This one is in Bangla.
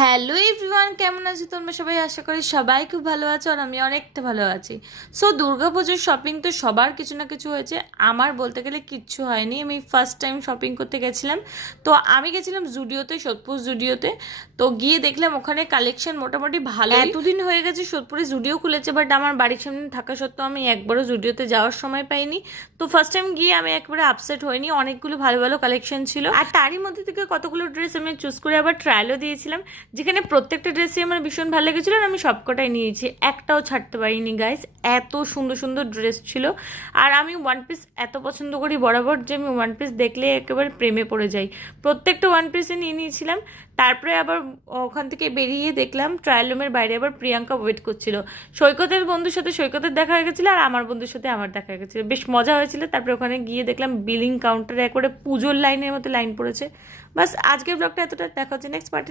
হ্যালো এভরিওয়ান, কেমন আছো তোমরা সবাই? আশা করি সবাই খুব ভালো আছো আর আমি অনেকটা ভালো আছি। সো দুর্গাপুজোর শপিং তো সবার কিছু না কিছু হয়েছে, আমার বলতে গেলে কিচ্ছু হয়নি। আমি ফার্স্ট টাইম শপিং করতে গেছিলাম। তো আমি গেছিলাম জুডিওতে, সোদপুর জুডিওতে। তো গিয়ে দেখলাম ওখানে কালেকশন মোটামুটি ভালো। এতদিন হয়ে গেছে সোদপুরে জুডিও খুলেছে, বাট আমার বাড়ির সামনে থাকা সত্ত্বেও আমি একবারও জুডিওতে যাওয়ার সময় পাইনি। তো ফার্স্ট টাইম গিয়ে আমি একবারে আপসেট হইনি, অনেকগুলো ভালো ভালো কালেকশন ছিল আর তারই মধ্যে থেকে কতগুলো ড্রেস আমি চুজ করে আবার ট্রায়ালও দিয়েছিলাম, যেখানে প্রত্যেকটা ড্রেসই আমার ভীষণ ভালো লেগেছিলো আর আমি সবকটাই নিয়েছি, একটাও ছাড়তে পারিনি গাইস। এত সুন্দর সুন্দর ড্রেস ছিল। আর আমি ওয়ান পিস এত পছন্দ করি বরাবর যে আমি ওয়ান পিস দেখলে একেবারে প্রেমে পড়ে যাই। প্রত্যেকটা ওয়ান পিসে নিয়ে নিয়েছিলাম। তারপরে আবার ওখান থেকে বেরিয়ে দেখলাম ট্রায়াল রুমের বাইরে আবার প্রিয়াঙ্কা ওয়েট করছিল। সৈকতের বন্ধুর সাথে সৈকতের দেখা হয়ে গেছিলো আর আমার বন্ধুর সাথে আমার দেখা হয়ে গেছিলো, বেশ মজা হয়েছিল। তারপরে ওখানে গিয়ে দেখলাম বিলিং কাউন্টারে একবারে পুজোর লাইনের মতো লাইন পড়েছে। বাস, আজকের ব্লগটা এতটা, দেখা হচ্ছে নেক্সট পার্টি।